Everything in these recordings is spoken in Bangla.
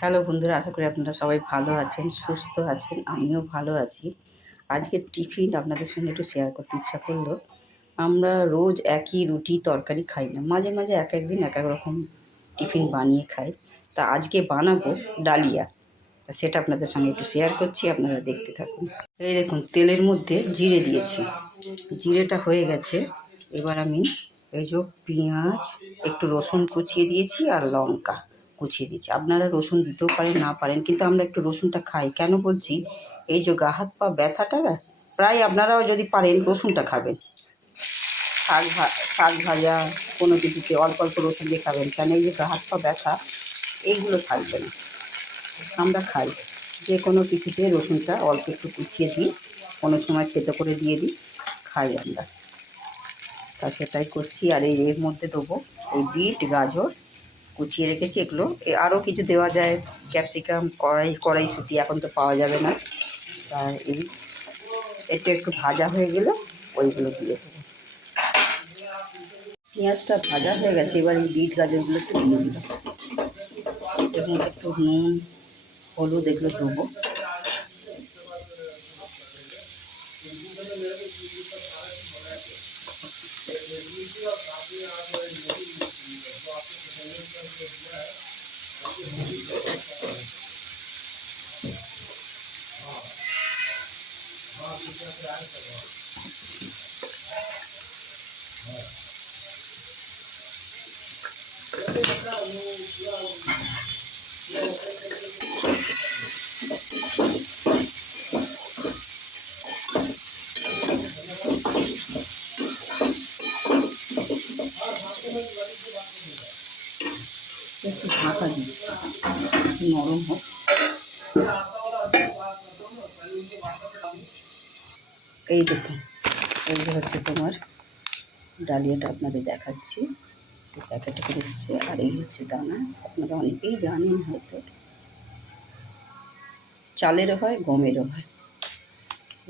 হ্যালো বন্ধুরা, আশা করি আপনারা সবাই ভালো আছেন, সুস্থ আছেন, আমিও ভালো আছি। আজকে টিফিন আপনাদের সঙ্গে একটু শেয়ার করতে ইচ্ছা করল। আমরা রোজ একই রুটি তরকারি খাই না, মাঝে মাঝে এক এক দিন এক এক রকম টিফিন বানিয়ে খাই। তা আজকে বানাবো ডালিয়া, তা সেটা আপনাদের সঙ্গে একটু শেয়ার করছি, আপনারা দেখতে থাকুন। এই দেখুন, তেলের মধ্যে জিরে দিয়েছি। জিরেটা হয়ে গেছে, এবার আমি এই যে পেঁয়াজ, একটু রসুন কুচিয়ে দিয়েছি আর লঙ্কা। কুচিয়ে দিয়েছি। আপনারা রসুন দিতেও পারেন, না পারেন, কিন্তু আমরা একটু রসুনটা খাই। কেন বলছি? এই যে গা, হাত, পা ব্যথাটা প্রায় আপনারাও যদি পারেন, রসুনটা খাবেন। শাক ভা, শাক ভাজা, কোনো কিছুতে অল্প অল্প রসুন দিয়ে খাবেন। কেন? এই যে গা, হাত, পা ব্যথা, এইগুলো থাকবে না। আমরা খাই। যে কোনো কিছুতে রসুনটা অল্প একটু কুচিয়ে দিই, কোনো সময় খেতে করে দিয়ে দিই, খাই আমরা। তা সেটাই করছি, আর এই এর মধ্যে দেবো এই বিট, গাজর কুচিয়ে রেখেছি এগুলো। আরও কিছু দেওয়া যায়। ক্যাপসিকাম, কড়াই, কড়াইশুঁটি এখন তো পাওয়া যাবে না। তা এই এটা একটু ভাজা হয়ে গেলে ওইগুলো দিয়ে পেঁয়াজটা ভাজা হয়ে গেছে, এবার এই বিট গাজরগুলো একটু দিয়ে দিলাম। এর মধ্যে একটু নুন, হলুদ এগুলো দেবো। একটু ঢাকা দিই নরম হোক। এই দেখুন এই হচ্ছে তোমার ডালিয়াটা আপনাদের দেখাচ্ছি। প্যাকেটে করে এসছে। আর এই হচ্ছে দানা। আপনারা অনেকেই জানেন হয়তো। চালেরও হয়, গমেরও হয়।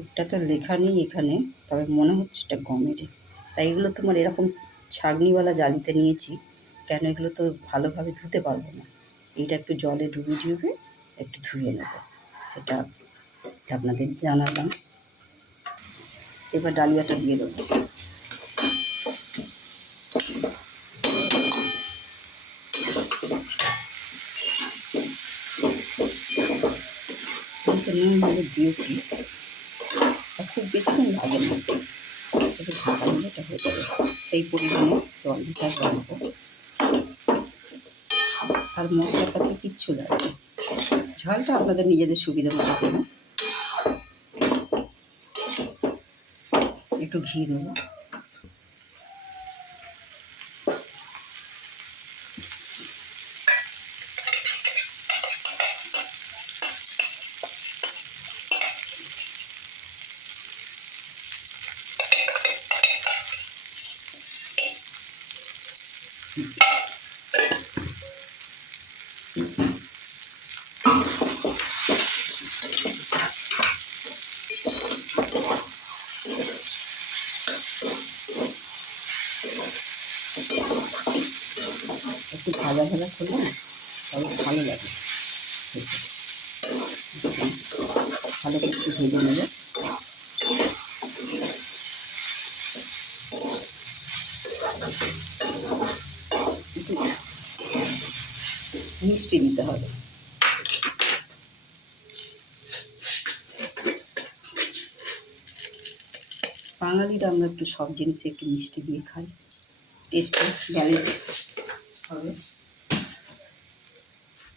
এটা তো লেখা নেই এখানে, তবে মনে হচ্ছে এটা গমেরই। তাই এগুলো তোমার এরকম ছাগনিওয়ালা জালিতে নিয়েছি। কেন এগুলো তো ভালোভাবে ধুতে পারব না। এইটা একটু জলে ডুবে ডুবে একটু ধুয়ে নেব। সেটা আপনাদের জানালাম। এবার ডালিয়াটা দিয়ে দেবো। নুন হলুদ দিয়েছি। খুব বেশিক্ষণ লাগে না। ঢাকা হয়ে যাবে। সেই পরিমাণে জল দিতে অল্প আর মশলাপাতি কিচ্ছু লাগে ঝালটা আপনাদের নিজেদের সুবিধা মতো দেবেন একটু ঘি দেবো। একটু ভাজা ভাজা করলে না? তবে ভালো লাগে। ভালো করে একটু ভেজে নেবে। মিষ্টি দিতে হবে। বাঙালিরা আমরা একটু সব জিনিসে একটু মিষ্টি দিয়ে খাই। টেস্টটা ব্যালেন্স হবে।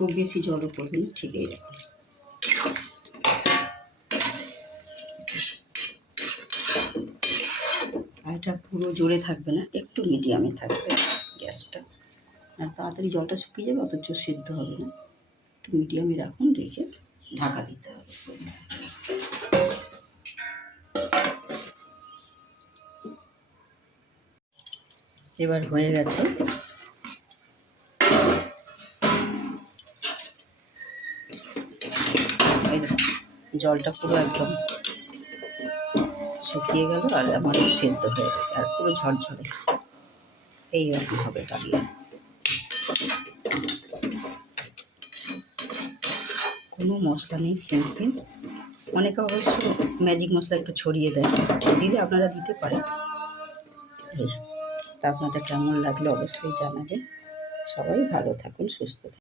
খুব বেশি জলও করবে না ঠিক এই রকম আর এটা পুরো জোরে থাকবে না, একটু মিডিয়ামে থাকবে গ্যাসটা। আর তাড়াতাড়ি জলটা শুকিয়ে যাবে, অথচ সেদ্ধ হবে না। একটু মিডিয়ামে রাখুন, রেখে ঢাকা দিতে হবে। এবার হয়ে গেছে জলটা পুরো একদম শুকিয়ে গেল আর আমার সেদ্ধ হয়ে গেছে আর পুরো ঝরঝরে। এইরকম হবে ডালিয়া কোনো মশলা নেই, সিম্পল। অনেকে অবশ্য ম্যাজিক মশলা একটু ছড়িয়ে দেয়। দিলে আপনারা দিতে পারেন। তা আপনাদের কেমন লাগল অবশ্যই জানাবেন। সবাই ভালো থাকুন, সুস্থ থাকুন।